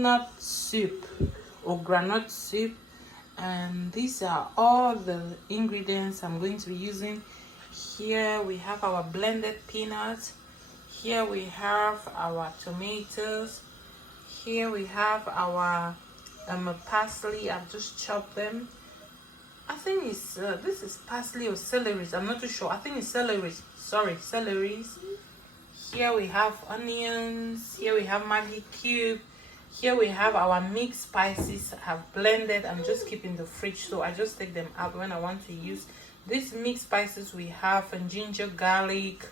peanut soup or groundnut soup, and these are all the ingredients I'm going to be using. Here we have our blended peanuts, here we have our tomatoes, here we have our parsley. I've just chopped them. I think it's this is parsley or celery, I'm not too sure. I think it's celery. Sorry, celery. Here we have onions, here we have Maggi cube, here we have our mixed spices I have blended. I'm just keeping the fridge, so I just take them out when I want to use. These mixed spices we have ginger, garlic,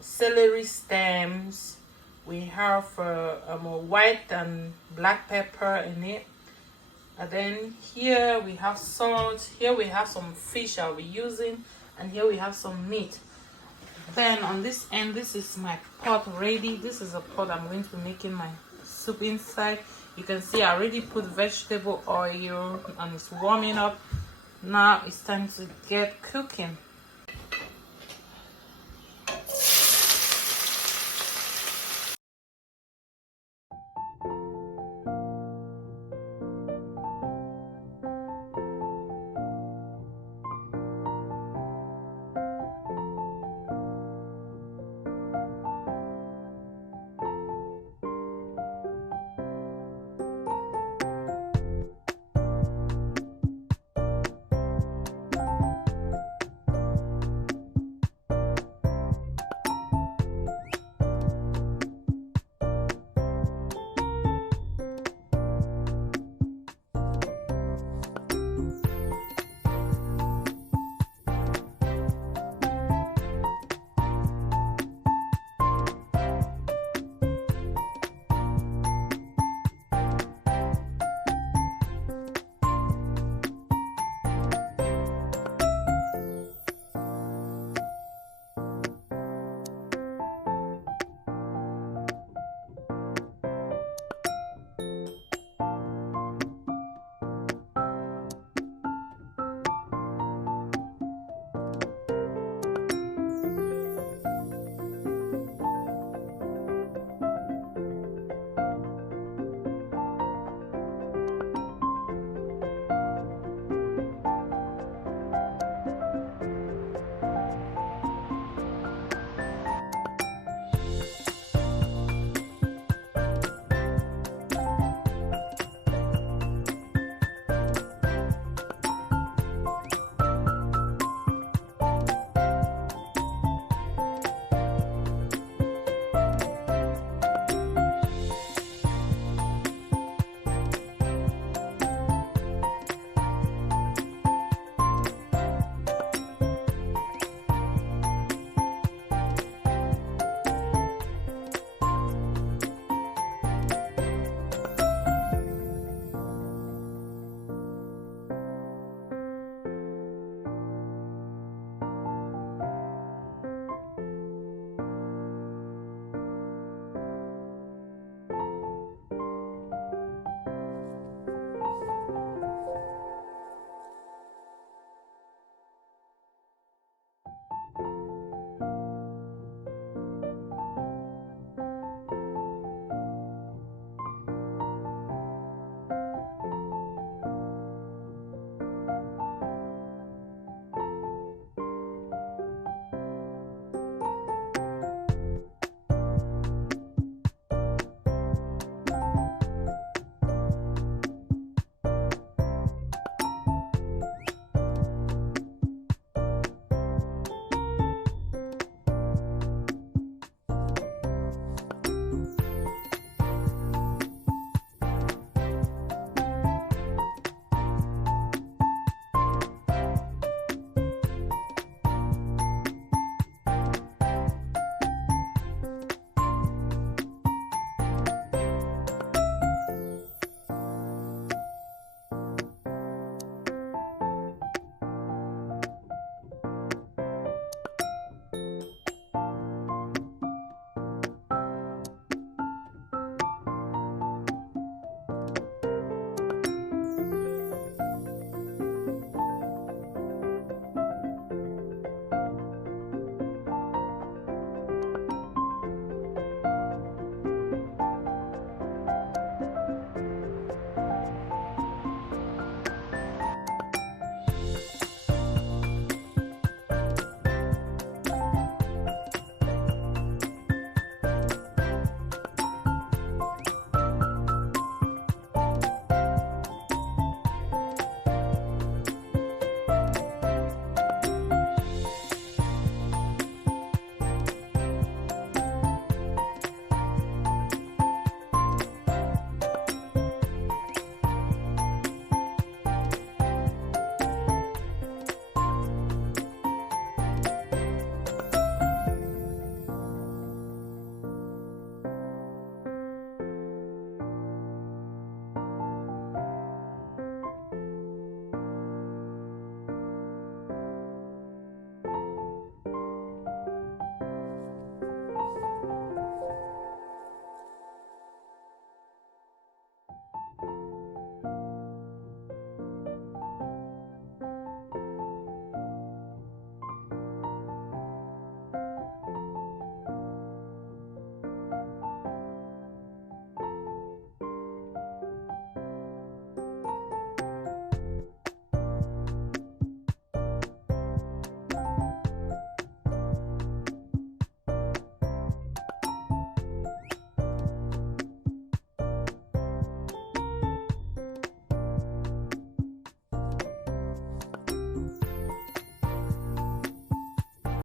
celery stems, we have white and black pepper in it. And then here we have salt, here we have some fish I'll be using, and here we have some meat. Then on this end, this is my pot ready. This is a pot I'm going to be making my soup inside. You can see I already put vegetable oil and it's warming up. Now it's time to get cooking.